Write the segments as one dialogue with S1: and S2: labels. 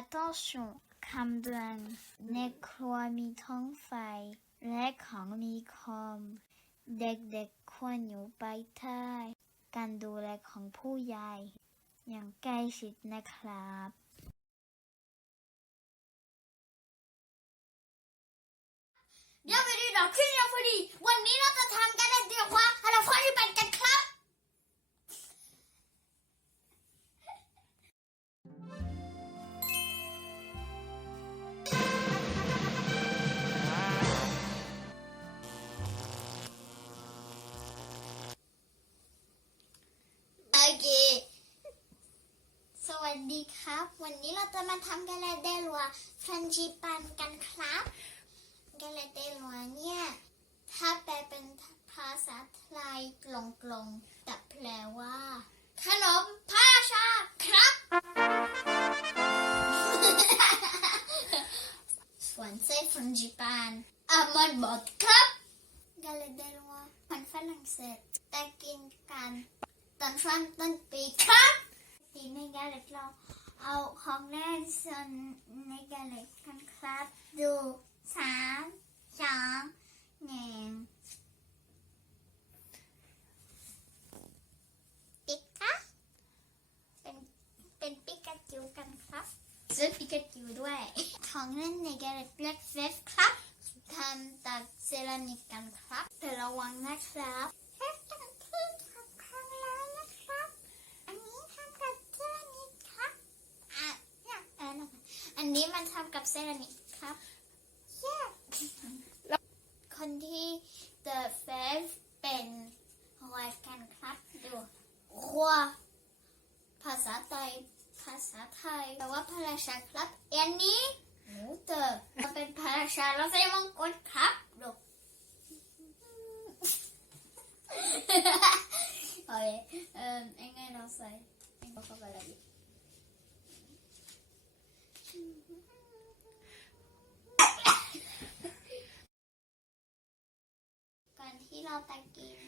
S1: Attention คำเตือนในครัวมีท้องไฟ และของมีคมเด็กๆควรอยู่ไปท้ายการดูแลของผู้ใหญ่ อย่างใกล้ชิดนะครับ
S2: เดี๋ยวไปดูดอกขึ้นแล้วพอดีวันนี้ ดีครับ วันนี้เราจะมาทำกันแลเดลัวฟรันจิปันกันครับกาลเตลัวเนี่ย ถ้าแปลเป็นภาษาไทยกลงๆแต่แปลว่า ขนมพาชาครับ ส่วนเส้นฟรันจิปานอามันบดครับกาลเตลัวมันฝรั่งเศสแต่กินกันตอนช่วงต้นปีครับทีในกาลา เราเอาของเล่นส่วนในกาลากันครับ ดูสามสองหนึ่งปิกาเป็นเป็นปิกาจูกันครับซื้อปิกาจูด้วย ของเล่นในแกลเล็กเฟสครับทำจากเซรามิกกันครับแต่ระวังนะครับเทปกันที่ทำครั้งแล้วนะครับ อันนี้ทำกับเซรามิกครับอะเนี่ยเออนะคะ อันนี้มันทำกับเซรามิกครับคนที่ The Fave เป็นอะไรกันครับ ดูครัวภาษาไทย ภาษาไทยแปลว่าพระราชาครับ อันนี้หมูเตอร์เป็นพระราชาแล้วใส่มงกุฎครับดูโอเคเอ่อยังไงเราใส่ยังไงเข้าไปเลยดิ ก่อนที่ เราจะกิน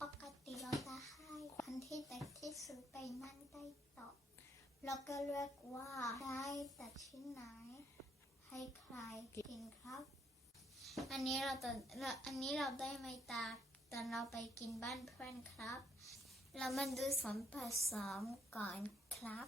S2: ปกติเราจะให้คนที่เด็กที่สุดไปนั่งได้ต่อแล้วก็เลือกว่าได้แต่ชิ้นไหน ให้ใครกินครับ อันนี้เราตอนอันนี้เราได้ไม่ตาตอนเราไปกินบ้านเพื่อนครับ เรามาดูส่วนผสมก่อนครับ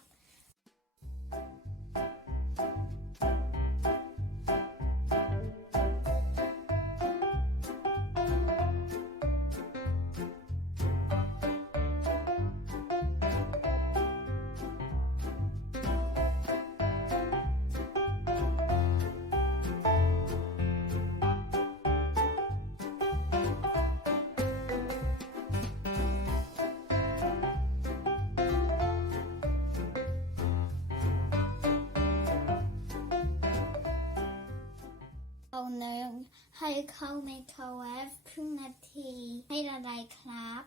S2: เอาเนยให้เข้าไมโครเวฟครึ่งนาที ให้ละลายครับ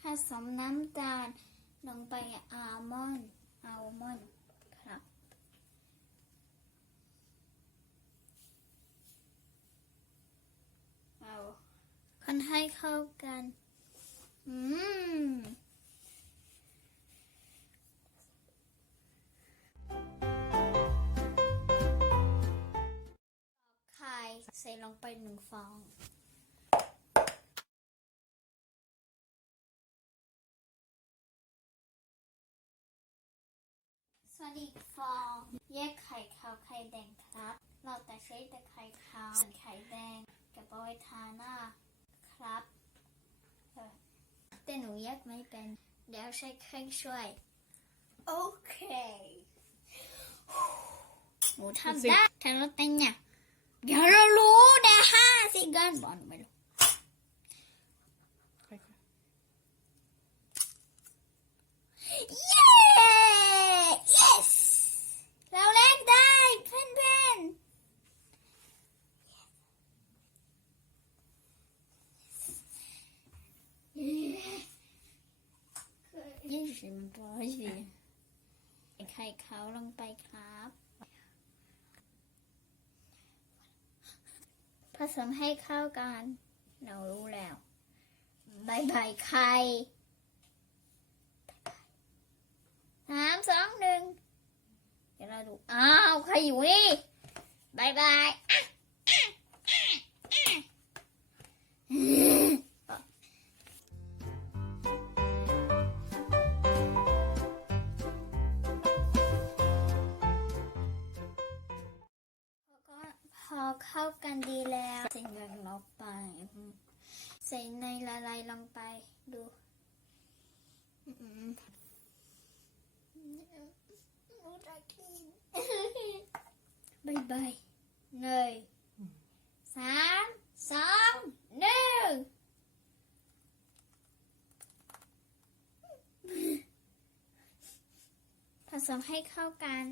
S2: ผสมน้ำตาลลงไปอัลมอนด์อัลมอนด์ครับ เอา คนให้เข้ากัน อืมไข่ใส่ลงไปหนึ่งฟองส่วนอีฟองแยกไข่ขาวไข่แดงครับ เราแต่ใช้แต่ไข่ขาวส่วนไข่แดงกับเอาไว้ทาหน้า ครับเออแต่หนูแยกไม่เป็น เดี๋ยวใช้เครื่องช่วย โอเค หนูทำได้ถ้าเราเป็นเนี่ย เดี๋ยวเรารู้ได้ห้าสิกันบอลไม่รู้ บอสิไข่เขาลงไปครับ ผ
S1: สมให้เข้ากัน เรารู้แล้วบายบายไข่สามสองหนึ่งเดี๋ยวเราดู อ้าว ใครอยู่นี่บายบาย พอเข้ากันดีแล้วใส่เงินลงไป ใส่ในละลายลงไปดูอืม
S2: หนูจะกิน
S1: บายบายเลยสามสองหนึ่งผสมให้เข้ากัน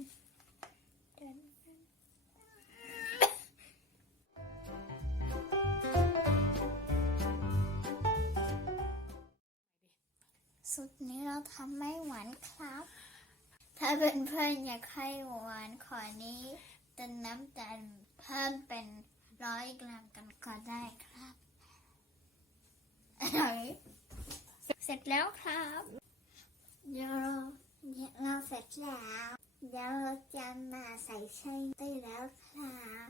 S1: เราทำไม่หวานครับ ถ้าเพื่อนๆอยากให้หวานขอนี้เติมน้ำตาลเพิ่มเป็นร้อยกรัมกันก็ได้ครับอร่อยเสร็จแล้วครับเดี๋ยวเราเดี๋ยวเราเสร็จแล้วเดี๋ยวเราจะมาใส่ไส้ได้แล้วครับ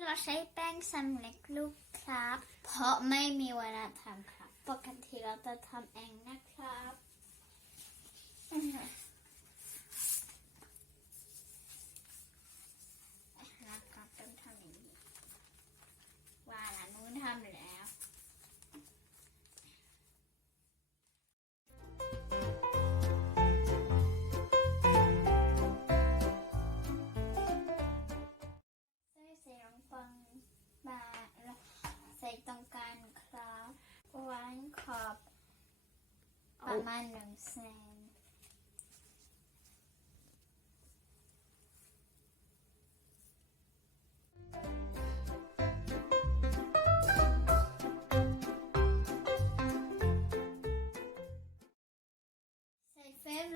S1: เราใช้แป้งสำเร็จรูปครับ เพราะไม่มีเวลาทำครับ ปกติเราจะทำเองนะครับ แล้วก็ต้องทำอย่างนี้ ว่าหลานนู้นทำแล้วใส่ใส่ลงไปมาแล้วใส่ตรงกลางครับวางขอบประมาณหนึ่งเซน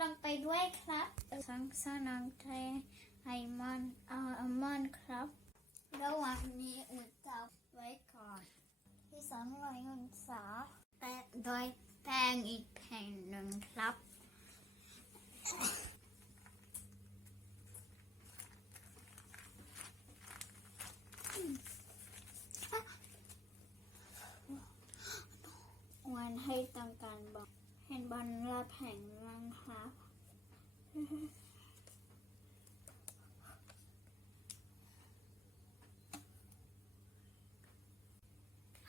S1: ลงไปด้วยครับสังสนังไทยไอมอนอาอัลมอนครับ ระหว่างนี้อุดเตาไว้ก่อน ที่สองร้อยองศาแป้งโดยแป้งอีกแผ่นหนึ่งครับ วันให้ตรงการบอกเห็นบอลละแผงลังครับ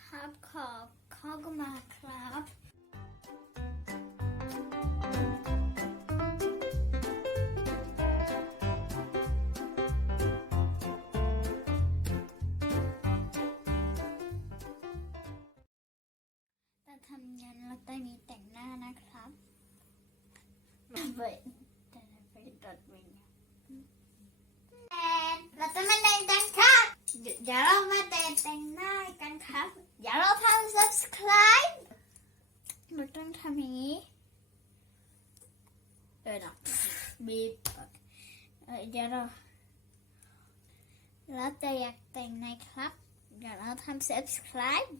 S1: ครับ ขอข้อก็มาครับแต่ทำงานเราได้มีแต่งหน้านะครับเปิดแต่ไปตัดวิง
S2: แต่เราจะมาเดินกันครับ
S1: เดี๋ยวเดี๋ยวเรามาแต่งแต่งหน้ากันครับ เดี๋ยวเราทำ subscribe เราต้องทำอย่างนี้ เออเนาะบีบ เดี๋ยวเราเราจะอยากแต่งไหนครับ เดี๋ยวเราทำ subscribe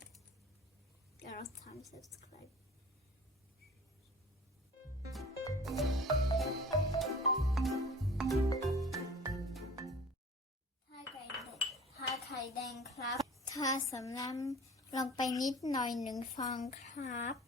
S1: เดี๋ยวเราทำ subscribe ถ้าไข่แดงถ้าไข่แดงครับถ้าสำลักลงไปนิดหน่อยหนึ่งฟองครับ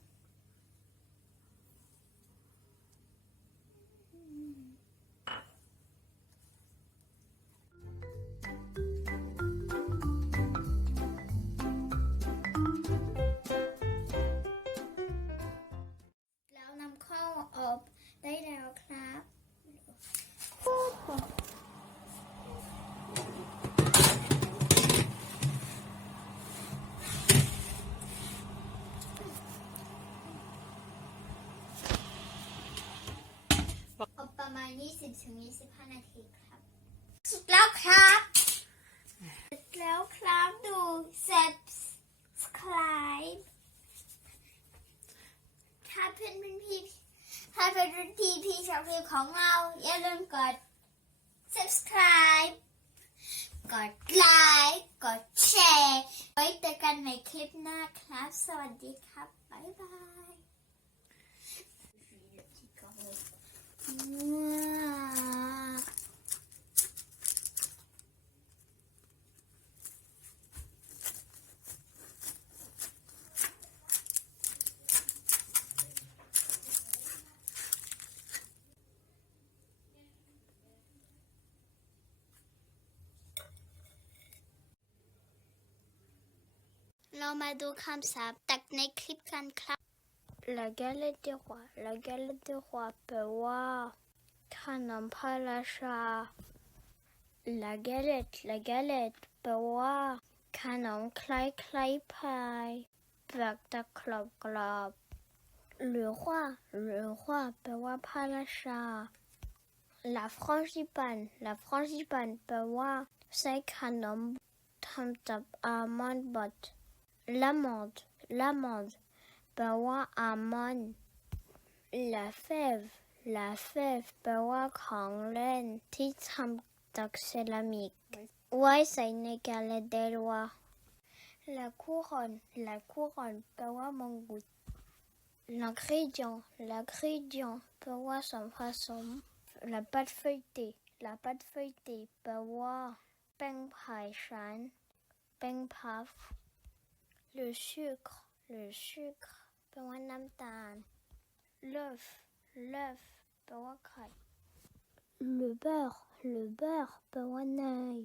S1: 20ถึง25 นาทีครับ
S2: สุดแล้วครับ
S1: สุดแล้วครับดู subscribe ถ้าเพื่อนเป็นพี่ถ้าเป็นรุ่นพี่พี่ชาวพี่ของเรา อย่าลืมกด subscribe
S2: กดไลค์กดแชร์ ไว้เจอกันในคลิปหน้าครับ สวัสดีครับ บ๊ายบาย เรามาดูคำศัพท์จากในคลิปกันครับ
S1: La galette des rois. La galette des rois แป Hanam Palasha. La galette, la galette, boa. Canam clay clay pie. Vecta club glob. Le roi, le roi, boa Palasha. La frangipane, la frangipane, boa. C'est Hanam. Tam tap amande bot. L'amande, l'amande, boa amande. La fève. La fève แปลว่าของเล่นที่ทำจากเซรามิก ไว้ใส่ในกาเลเดรัว La couronne La couronne แปลว่ามงกุฎ L'ingrédient L'ingrédient แปลว่าส่วนผสม La pâte feuilletée La pâte feuilletée แปลว่าแป้งพายชั้นแป้งพัฟ Le sucre Le sucre แปลว่าน้ำตาล L'œuf L'œuf แปลว่าไข่ Le beurre Le beurre แปลว่าเนย